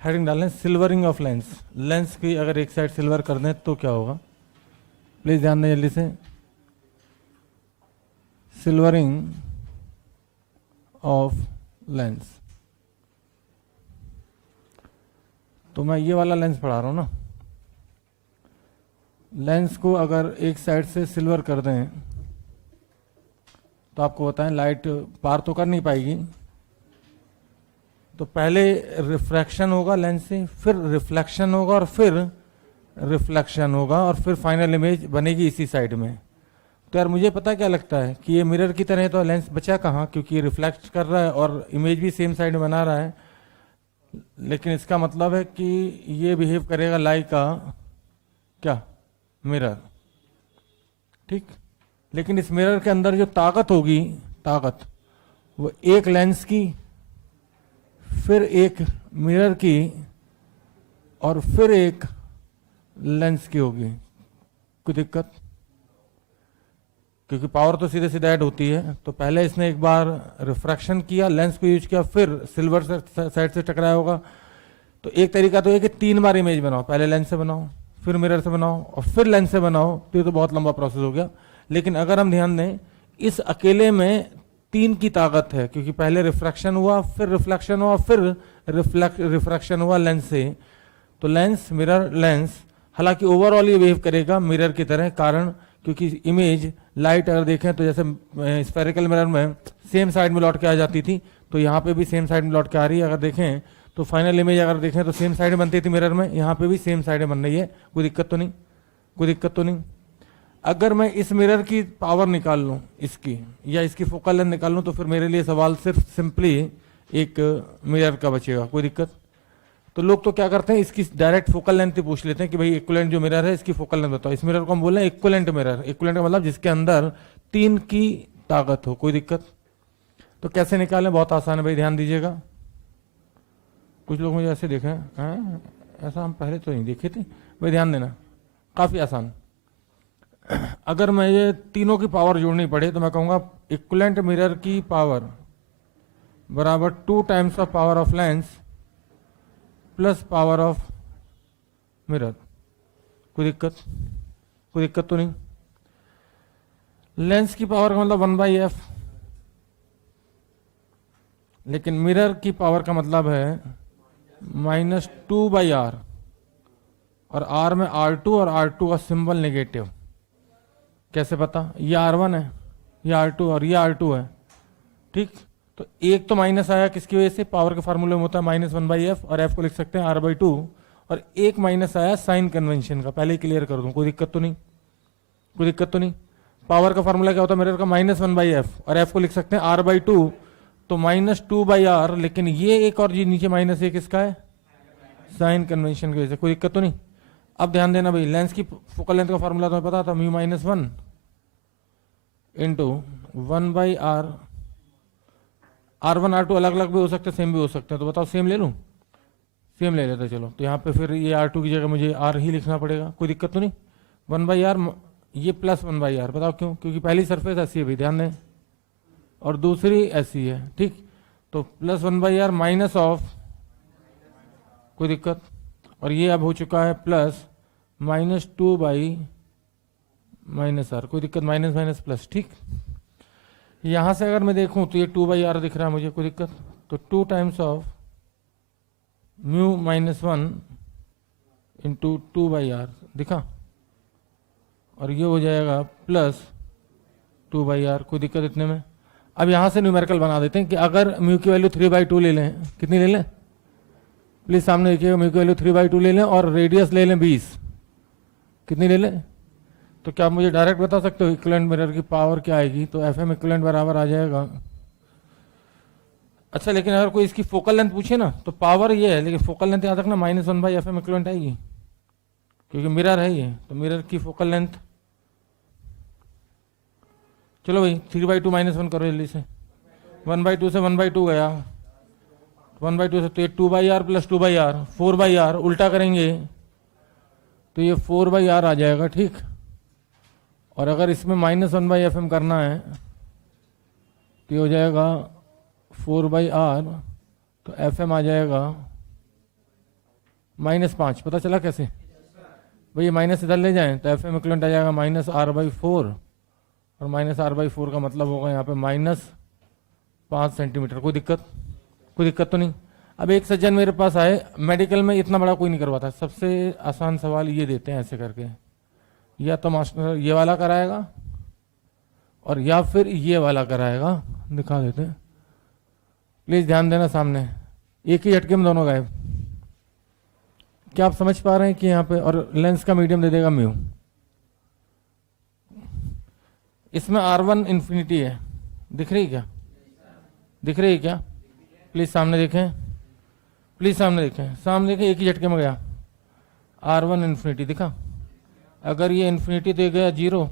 Heading डालें silvering of lens. Lens की अगर एक साइड सिल्वर कर दें तो क्या होगा, प्लीज ध्यान दें जल्दी से। सिल्वरिंग ऑफ लेंस, तो मैं ये वाला लेंस पढ़ा रहा हूं ना। लेंस को अगर एक साइड से सिल्वर कर दें तो आपको बताएं लाइट पार तो कर नहीं पाएगी। तो पहले रिफ्रैक्शन होगा लेंस से, फिर रिफ्लेक्शन होगा और फिर रिफ्लेक्शन होगा और फिर फाइनल इमेज बनेगी इसी साइड में। तो यार मुझे पता क्या लगता है कि ये मिरर की तरह है, तो लेंस बचा कहाँ, क्योंकि ये रिफ्लेक्ट कर रहा है और इमेज भी सेम साइड में बना रहा है। लेकिन इसका मतलब है कि ये बिहेव करेगा लाइक आ क्या, मिरर, ठीक। लेकिन इस मिरर के अंदर जो ताकत होगी, ताकत वो एक लेंस की, फिर एक मिरर की और फिर एक लेंस की होगी। कोई दिक्कत, क्योंकि पावर तो सीधे सीधे ऐड होती है। तो पहले इसने एक बार रिफ्रैक्शन किया, लेंस को यूज किया, फिर सिल्वर साइड से टकराया होगा। तो एक तरीका तो है कि 3 बार इमेज बनाओ, पहले लेंस से बनाओ, फिर मिरर से बनाओ और फिर लेंस से बनाओ। तो ये तो बहुत लंबा प्रोसेस हो गया। लेकिन अगर हम ध्यान दें, इस अकेले में 3 की ताकत है, क्योंकि पहले रिफ्रैक्शन हुआ, फिर रिफ्लेक्शन हुआ, फिर रिफ्रैक्शन हुआ लेंस से। तो लेंस, मिरर, लेंस, हालांकि ओवरऑल ये बिहेव करेगा मिरर की तरह, कारण क्योंकि इमेज लाइट अगर देखें तो जैसे स्फेरिकल मिरर में सेम साइड में लौट के आ जाती थी, तो यहाँ पे भी सेम साइड में लौट के आ रही है। अगर देखें तो फाइनल इमेज अगर देखें तो सेम साइड बनती थी मिरर में, यहाँ पे भी सेम साइड बन रही है। कोई दिक्कत तो नहीं, कोई दिक्कत तो नहीं। अगर मैं इस मिरर की पावर निकाल लूँ इसकी, या इसकी फोकल लेंथ निकाल लूँ, तो फिर मेरे लिए सवाल सिर्फ सिंपली एक मिरर का बचेगा। कोई दिक्कत। तो लोग तो क्या करते हैं, इसकी डायरेक्ट फोकल लेंथ ही पूछ लेते हैं कि भाई इक्विवेलेंट जो मिरर है इसकी फोकल लेंथ बताओ। इस मिरर को हम बोले इक्विवेलेंट मिरर। इक्विवेलेंट का मतलब जिसके अंदर 3 की ताकत हो। कोई दिक्कत। तो कैसे निकालें, बहुत आसान है भाई, ध्यान दीजिएगा। कुछ लोग मुझे ऐसे देखें, ऐसा हम पहले तो नहीं देखे थे भाई, ध्यान देना, काफी आसान। अगर मैं ये तीनों की पावर जोड़नी पड़े तो मैं कहूंगा इक्विवेलेंट मिरर की पावर बराबर 2 times of power of lens plus power of mirror. कोई दिक्कत, कोई दिक्कत तो नहीं। लेंस की पावर का मतलब 1/f, लेकिन मिरर की पावर का मतलब है -2/r, और r में R2 और R2 का सिंबल नेगेटिव। कैसे पता, ये R1 है, ये R2 और ये R2 है, ठीक। तो एक तो माइनस आया किसकी वजह से, पावर के फार्मूले में होता है -1/f, और f को लिख सकते हैं R/2, और एक माइनस आया साइन कन्वेंशन का। पहले ही क्लियर कर दूं, कोई दिक्कत तो नहीं, कोई दिक्कत तो नहीं। पावर का फार्मूला क्या होता है मिरर का, -1/f, और f को लिख सकते हैं R/2, तो -2/r। लेकिन ये एक और जी नीचे -1 किसका है, साइन कन्वेंशन की वजह से। कोई दिक्कत तो नहीं। अब ध्यान देना भाई, लेंस की फोकल लेंथ का फार्मूला तुम्हें पता था, μ-1 इंटू 1/r। R1 R2 अलग अलग भी हो सकते हैं, सेम भी हो सकते हैं। तो बताओ सेम ले लूं, सेम ले लेते चलो। तो यहाँ पे फिर ये R2 की जगह मुझे R ही लिखना पड़ेगा। कोई दिक्कत तो नहीं। 1/r, ये प्लस 1/r, बताओ क्यों, क्योंकि पहली सरफेस ऐसी है भाई, ध्यान दें, और दूसरी ऐसी है, ठीक। तो प्लस 1/r माइनस ऑफ, कोई दिक्कत, और ये अब हो चुका है प्लस -2/-r। कोई दिक्कत, माइनस माइनस प्लस, ठीक। यहां से अगर मैं देखूं तो ये 2/r दिख रहा है मुझे, कोई दिक्कत। तो 2 टाइम्स ऑफ μ-1 इंटू 2/r दिखा, और ये हो जाएगा प्लस 2/r। कोई दिक्कत इतने में। अब यहां से न्यूमेरिकल बना देते हैं कि अगर म्यू की वैल्यू 3/2 ले लें, कितनी ले लें, प्लीज सामने देखिएगा, म्यू की वैल्यू 3/2 ले लें और रेडियस ले लें 20, कितनी ले लें। तो क्या आप मुझे डायरेक्ट बता सकते हो इक्विवेलेंट मिरर की पावर क्या आएगी। तो FM इक्विवेलेंट बराबर आ जाएगा। अच्छा, लेकिन अगर कोई इसकी फोकल लेंथ पूछे ना, तो पावर ये है, लेकिन फोकल लेंथ याद रखना -1/FM इक्विवेलेंट आएगी, क्योंकि मिरर है ये। तो मिरर की फोकल लेंथ, चलो भाई 3/2 -1 करो जल्दी से। 1/2 से 1/2 गया, 1/2 से तो ये 2/r प्लस 2/r, 4/r, उल्टा करेंगे तो ये 4/r आ जाएगा, ठीक। और अगर इसमें -1/FM करना है तो ये हो जाएगा 4/r, तो FM आ जाएगा -5 पता चला कैसे भाई, ये माइनस इधर ले जाएं तो एफ एम इक्वलेंट आ जाएगा -r/4 और -r/4 का मतलब होगा यहाँ पे -5 सेंटीमीटर। कोई दिक्कत तो नहीं। अब एक सज्जन मेरे पास आए, मेडिकल में इतना बड़ा कोई नहीं करवाता, सबसे आसान सवाल ये देते हैं ऐसे करके, या तो मास्टर ये वाला कराएगा और या फिर ये वाला कराएगा। दिखा देते हैं, प्लीज ध्यान देना, सामने एक ही झटके में दोनों गायब। क्या आप समझ पा रहे हैं कि यहाँ पे, और लेंस का मीडियम दे देगा म्यू। इसमें R1 इन्फिनिटी है, दिख रही है क्या? प्लीज सामने देखें, सामने देखें, एक ही झटके में गया R1 इन्फिनिटी, दिखा। अगर ये इन्फिनिटी दे गया 0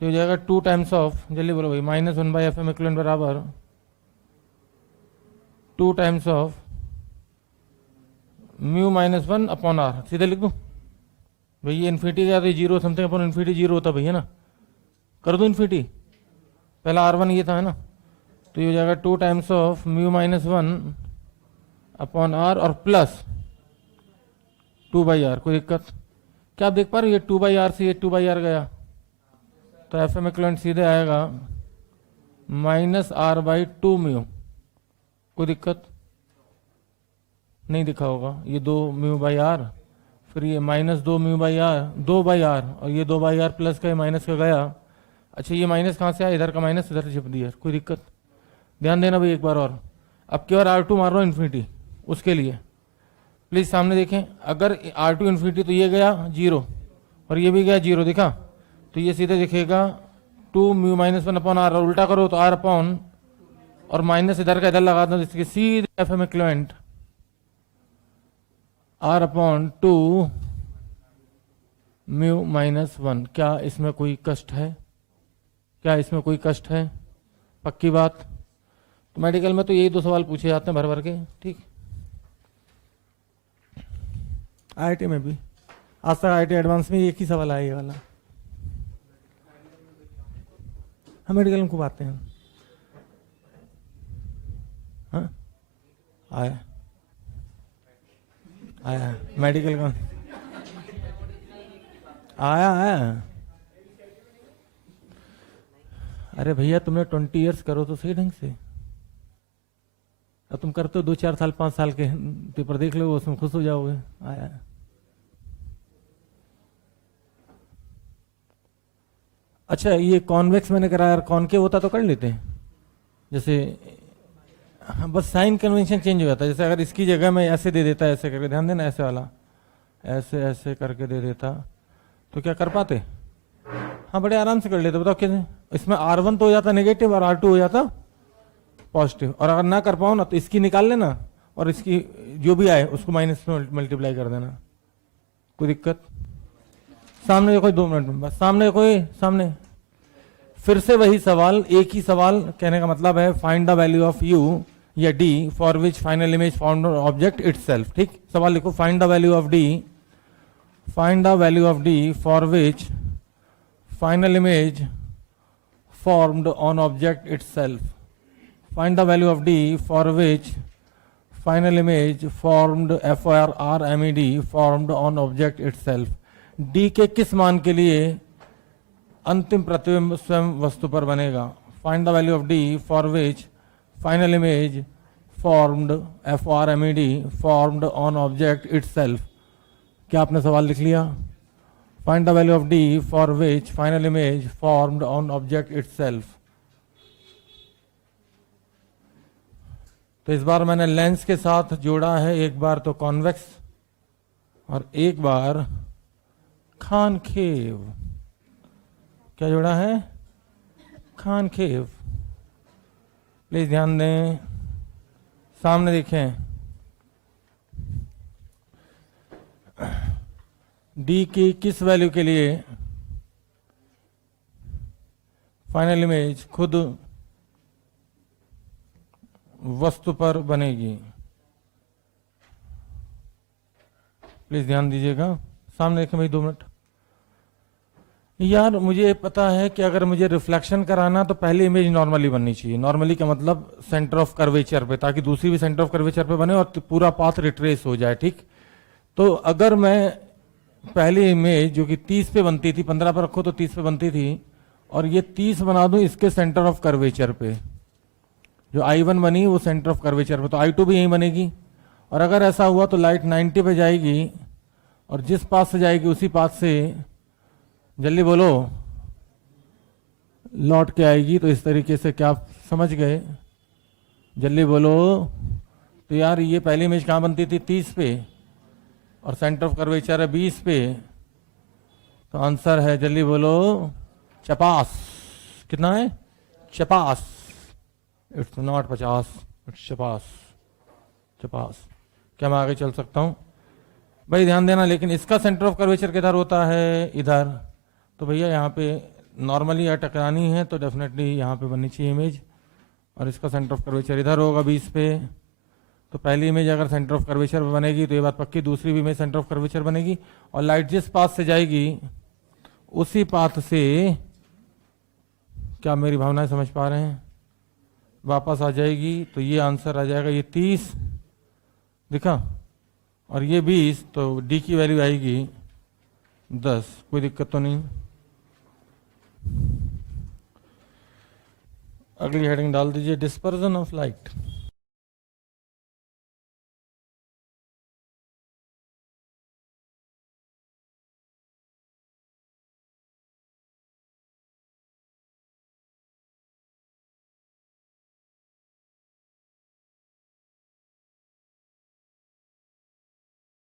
तो हो जाएगा 2 टाइम्स ऑफ, जल्दी बोलो भाई, -1/fm इक्विवेलेंट बराबर 2 टाइम्स ऑफ म्यू -1/r। सीधे लिख दूं भाई, ये इन्फिनिटी गया तो 0 समथिंग अपॉन इन्फिनिटी 0 होता भैया ना, कर दो इन्फिनिटी, पहला R1 ये था है ना, तो ये हो जाएगा 2 टाइम्स ऑफ म्यू -1/r और प्लस 2/r। कोई दिक्कत? क्या आप देख पा रहे हो, ये 2/r से ये 2/r गया तो एफ एम इक्विवेलेंट सीधे आएगा -r/2 म्यू। कोई दिक्कत नहीं? दिखा होगा, ये 2 म्यू/r, फिर ये -2 म्यू/r, 2/r और ये 2/r प्लस का, ये माइनस का गया। अच्छा, ये माइनस कहाँ से आया? इधर का माइनस इधर से छिप दिया। कोई दिक्कत? ध्यान देना भाई एक बार और। अब की बार R2 मार रहा हूँ इन्फिनिटी, उसके लिए प्लीज सामने देखें। अगर R2 इन्फिनिटी तो ये गया 0 और ये भी गया 0, दिखा? तो ये सीधे दिखेगा 2 म्यू -1/r, और उल्टा करो तो r अपॉन, और माइनस इधर का इधर लगा दो, जिसके सीधे F M equivalent r/2 mu -1। क्या इसमें कोई कष्ट है? पक्की बात? तो मेडिकल में तो यही 2 सवाल पूछे जाते हैं भर भर के, ठीक। IIT में भी आज तक IIT एडवांस में एक ही सवाल आया, ये वाला। हम मेडिकल में खूब आते हैं। हाँ आया मेडिकल का आया। अरे भैया, तुमने 20 इयर्स करो तो सही ढंग से। अब तुम करते हो 2, 4 साल, 5 साल के पेपर देख लो, उसमें खुश हो जाओगे। आया। अच्छा, ये कॉन्वेक्स मैंने कराया, कॉनकेव होता तो कर लेते हैं। जैसे हाँ, बस साइन कन्वेंशन चेंज हो जाता है। जैसे अगर इसकी जगह में ऐसे दे देता, ऐसे करके, ध्यान देना, ऐसे वाला ऐसे करके दे देता तो क्या कर पाते? हाँ, बड़े आराम से कर लेते। बताओ कैसे? इसमें R1 तो हो जाता नेगेटिव और R2 हो जाता पॉजिटिव। और अगर ना कर पाओ ना तो इसकी निकाल लेना और इसकी जो भी आए उसको माइनस में मल्टीप्लाई कर देना। कोई दिक्कत? सामने देखो, 2 मिनट में बस। सामने कोई, सामने फिर से वही सवाल, एक ही सवाल। कहने का मतलब है find the value of u या d for which final image found object itself. ठीक, सवाल लिखो, find the value of d for which final image formed on object itself. Find the value of d for which final image formed FORMED formed on object itself. d के किस मान के लिए अंतिम प्रतिबिंब स्वयं वस्तु पर बनेगा? Find the value of d for which final image formed FORMED formed on object itself. क्या आपने सवाल लिख लिया? Find the value of d for which final image formed on object itself. तो इस बार मैंने लेंस के साथ जोड़ा है, एक बार तो कॉन्वेक्स और एक बार कॉनकेव। क्या जोड़ा है? कॉनकेव। प्लीज ध्यान दें, सामने देखें। डी की किस वैल्यू के लिए फाइनल इमेज खुद वस्तु पर बनेगी? प्लीज ध्यान दीजिएगा, सामने देखें भाई, 2 मिनट। यार मुझे पता है कि अगर मुझे रिफ्लेक्शन कराना तो पहले इमेज नॉर्मली बननी चाहिए। नॉर्मली का मतलब सेंटर ऑफ कर्वेचर पे, ताकि दूसरी भी सेंटर ऑफ कर्वेचर पे बने और पूरा पाथ रिट्रेस हो जाए। ठीक, तो अगर मैं पहली इमेज जो कि 30 पे बनती थी, 15 पर रखो तो 30 पे बनती थी, और ये 30 बना दूं इसके सेंटर ऑफ कर्वेचर पे, जो I1 बनी वो सेंटर ऑफ कर्वेचर पे, तो I2 भी यहीं बनेगी। और अगर ऐसा हुआ तो लाइट 90 पे जाएगी और जिस पाथ से जाएगी उसी पाथ से, जल्दी बोलो, लौट के आएगी। तो इस तरीके से, क्या आप समझ गए? जल्दी बोलो। तो यार ये पहली इमेज कहाँ बनती थी? 30 पे, और सेंटर ऑफ कर्वेचर है 20 पे, तो आंसर है, जल्दी बोलो, 50। कितना है? 50। It's not 50, it's 50। क्या मैं आगे चल सकता हूँ? भाई ध्यान देना, लेकिन इसका सेंटर ऑफ कर्वेचर किधर होता है? इधर। तो भैया यहाँ पे नॉर्मली या टकरानी है तो डेफिनेटली यहाँ पे बननी चाहिए इमेज, और इसका सेंटर ऑफ कर्वेचर इधर होगा 20 पे। तो पहली इमेज अगर सेंटर ऑफ कर्वेचर बनेगी तो ये बात पक्की, दूसरी भी इमेज सेंटर ऑफ कर्वेचर बनेगी, और लाइट जिस पाथ से जाएगी उसी पाथ से, क्या मेरी भावनाएं समझ पा रहे हैं, वापस आ जाएगी। तो ये आंसर आ जाएगा, ये 30 दिखा, और ये 20, तो डी की वैल्यू आएगी 10। कोई दिक्कत तो नहीं। अगली हेडिंग डाल दीजिए, डिस्पर्जन ऑफ लाइट।